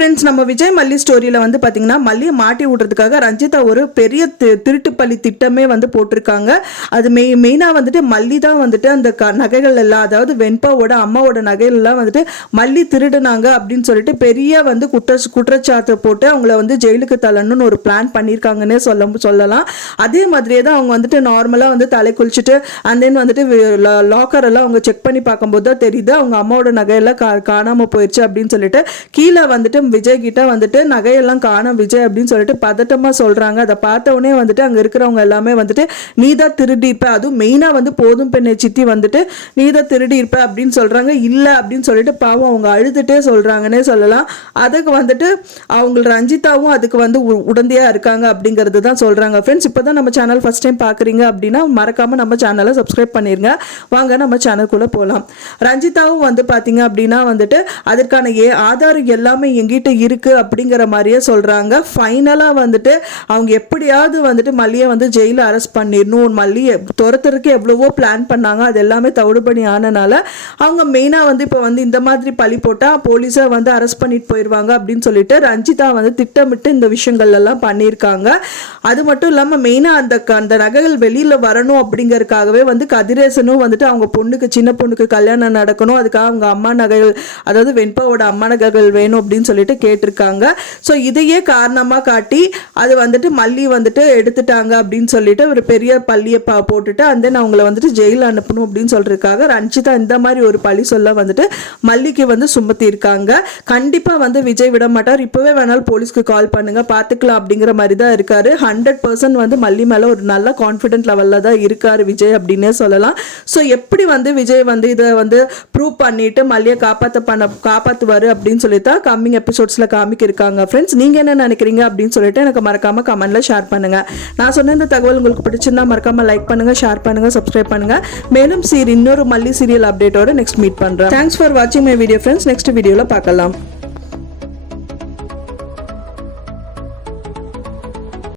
Friends நம்ம விஜய் மல்லி ஸ்டோரியில் வந்து பார்த்தீங்கன்னா மல்லியை மாட்டி விடுறதுக்காக ரஞ்சிதா ஒரு பெரிய தி- திருட்டு பள்ளி திட்டமே வந்து போட்டிருக்காங்க. அது மெய் மெயினாக வந்துட்டு மல்லி தான் வந்துட்டு அந்த க நகைகள் எல்லாம் அதாவது வெண்பாவோட அம்மாவோட நகைகள் எல்லாம் வந்துட்டு மல்லி திருடுனாங்க அப்படின்னு சொல்லிட்டு பெரிய வந்து குற்ற குற்றச்சாட்டு போட்டு அவங்கள வந்து ஜெயிலுக்கு தள்ளணும்னு ஒரு பிளான் பண்ணியிருக்காங்கன்னே சொல்ல சொல்லலாம். அதே மாதிரியே தான் அவங்க வந்துட்டு நார்மலாக வந்து தலை குளிச்சுட்டு அண்ட் தென் வந்துட்டு லாக்கர் எல்லாம் அவங்க செக் பண்ணி பார்க்கும்போது தான் தெரியுது அவங்க அம்மாவோட நகையெல்லாம் கா காணாமல் போயிடுச்சு அப்படின்னு சொல்லிட்டு கீழே வந்துட்டு விஜய் கிட்ட வந்துட்டு நகையெல்லாம் காணும் விஜய் அப்படின்னு சொல்லிட்டு பதட்டமாக சொல்கிறாங்க அதை பார்த்த உடனே வந்துட்டு அங்கே இருக்கிறவங்க எல்லாமே வந்துட்டு நீ தான் திருடிப்ப அதுவும் மெயினாக வந்து போதும் பெண்ணை சித்தி வந்துட்டு நீ தான் திருடியிருப்ப அப்படின்னு சொல்கிறாங்க இல்லை அப்படின்னு சொல்லிட்டு பாவம் அவங்க அழுதுட்டே சொல்கிறாங்கன்னே சொல்லலாம். அதுக்கு வந்துட்டு அவங்க ரஞ்சிதாவும் அதுக்கு வந்து உ- இருக்காங்க அப்படிங்கிறது தான் சொல்கிறாங்க ஃப்ரெண்ட்ஸ் இப்போ தான் நம்ம சேனல் ஃபஸ்ட் டைம் பார்க்குறீங்க அப்படின்னா மறக்காமல் நம்ம சேனலை சப்ஸ்கிரைப் பண்ணிருங்க. வாங்க நம்ம சேனலுக்குள்ளே போகலாம் ரஞ்சிதாவும் வந்து பார்த்தீங்க அப்படின்னா வந்துட்டு அதற்கான ஏ ஆதாரம் எல்லாமே எங்கிட்ட இருக்கு அப்படிங்கிற மாதிரியே சொல்கிறாங்க ஃபைனலாக வந்துட்டு அவங்க எப்படியாவது வந்துட்டு மல்லியை வந்து ஜெயிலில் அரெஸ்ட் பண்ணிடணும். மல்லியை துரத்துறதுக்கு எவ்வளவோ பிளான் பண்ணாங்க. அது எல்லாமே தவிடுபடி ஆனனால அவங்க மெயினாக வந்து இப்போ வந்து இந்த மாதிரி பழி போட்டால் போலீஸை வந்து அரெஸ்ட் பண்ணிட்டு போயிடுவாங்க அப்படின்னு சொல்லிட்டு ரஞ்சிதா வந்து திட்டமிட்டு இந்த விஷயங்கள் எல்லாம் பண்ணியிருக்காங்க. அது மட்டும் இல்லாமல் மெயினாக அந்த க- அந்த நகைகள் வெளியில் வரணும் அப்படிங்கிறதுக்காகவே வந்து கதிரேசனும் வந்துட்டு அவங்க பொண்ணுக்கு சின்ன பொண்ணுக்கு கல்யாணம் நடக்கணும். அதுக்காக அவங்க அம்மா நகைகள் அதாவது வெண்பாவோட அம்மா நகைகள் வேணும் அப்படின்னு சொல்லிட்டு கேட்டிருக்காங்க. ஸோ இதையே காரணமாக காட்டி அது வந்துட்டு மல்லி வந்துட்டு எடுத்துட்டாங்க அப்படின்னு சொல்லிட்டு ஒரு பெரிய பள்ளியை பா போட்டுட்டு அந்த அவங்கள வந்துட்டு ஜெயில் அனுப்பணும் அப்படின்னு சொல்றதுக்காக ரஞ்சிதா இந்த மாதிரி ஒரு பழி சொல்ல வந்துட்டு மல்லிக்கு வந்து சுமத்தி இருக்காங்க. கண்டிப்பா வந்து விஜய் விட மாட்டார். இப்போவே வேணாலும் போலீஸ்க்கு கால் பண்ணுங்க பார்த்துக்கலாம் அப்படிங்கிற மாதிரி தான் இருக்காரு. ஹண்ட்ரட் பர்சன்ட் வந்து மல்லி மேல ஒரு நல்ல கான்ஃபிடென்ட் லெவல்ல தான் இருக்கார் விஜய் அப்படின்னே சொல்லலாம். ஸோ எப்படி வந்து விஜய் வந்து இதை வந்து ப்ரூவ் பண்ணிட்டு மல்லியை காப்பாற்ற பண்ண காப்பாற்றுவார் அப்படின்னு சொல்லி தான் கம்மிங் எபிசோட்ஸில் காமிக்க இருக்காங்க ஃப்ரெண்ட்ஸ் நீங்க என்ன நினைக்கிறீங்க அப்படின்னு சொல்லிட்டு எனக்கு மறக்காம கமெண்ட்ல ஷேர் பண்ணுங்க. நான் சொன்ன இந்த தகவல் உங்களுக்கு பிடிச்சிருந்தா மறக்காம லைக் பண்ணுங்க ஷேர் பண்ணுங்க சப்ஸ்கிரைப் பண்ணுங்கள் மேலும் சீர் இன்னொரு மல்லி சீரியல் அப்டேட்டோட நெக்ஸ்ட் மீட் பண்றேன். தேங்க்ஸ் ஃபார் வாட்சிங் மை வீடியோ ஃப்ரெண்ட்ஸ் நெக்ஸ்ட் வீடியோவில் பார்க்கலாம்.